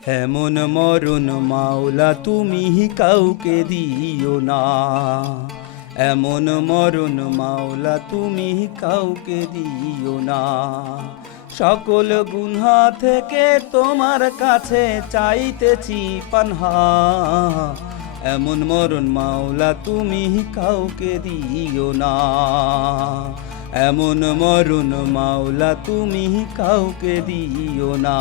এমন মরণ মাওলা তুমি কাউকে দিও না, এমন মরণ মাওলা তুমি কাউকে দিও না। সকল গুনাহ থেকে তোমার কাছে চাইতেছি পানহা, এমন মরণ মাওলা তুমি কাউকে দিও না, এমন মরণ মাওলা তুমি কাউকে দিও না।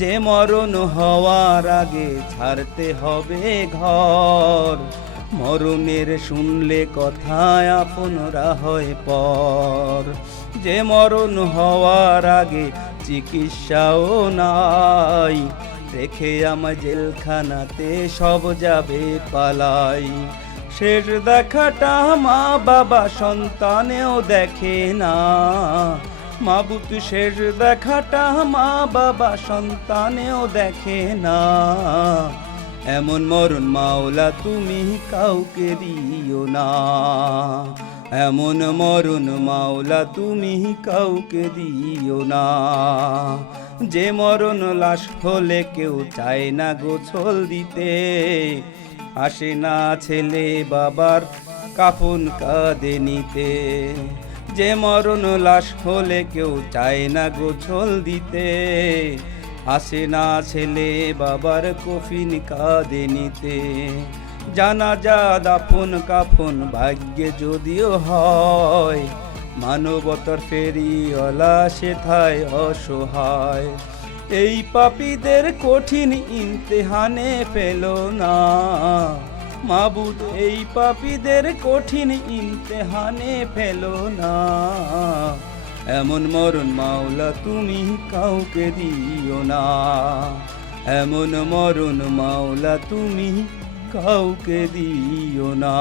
যে মরণ হওয়ার আগে ছাড়তে হবে ঘর, মরণের শুনলে কথায় আপনরা হয় পর। যে মরণ হওয়ার আগে চিকিৎসাও নাই, রেখে আমায় জেলখানাতে সব যাবে পালাই। শেষ দেখাটা মা বাবা সন্তানেও দেখে না, মাবুত শেষ দেখাটা মা বাবা সন্তানেও দেখে না। এমন মরণ মাওলা তুমি কাউকে দিও না, এমন মরণ মাওলা তুমি কাউকে দিও না। যে মরণ লাশ হলে কেউ চায় না গোছল দিতে, আসে না ছেলে বাবার কাফন কাঁধে নিতে। যে মরণ লাশ হলে কেউ চায় না গোছল দিতে, আসে না ছেলে বাবার কফিন কাঁধে নিতে। জানাজা দাফন কাফন ভাগ্যে যদিও হয়, মানবতার ফেরিওয়ালা সেথায় অসহায়। এই পাপীদের কঠিন ইমতিহানে ফেলো না মাবুদ, এই পাপীদের কঠিন ইমতিহানে ফেলো না। এমন মরণ মাওলা তুমি কাউকে দিও না, এমন মরণ মাওলা তুমি কাউকে দিও না।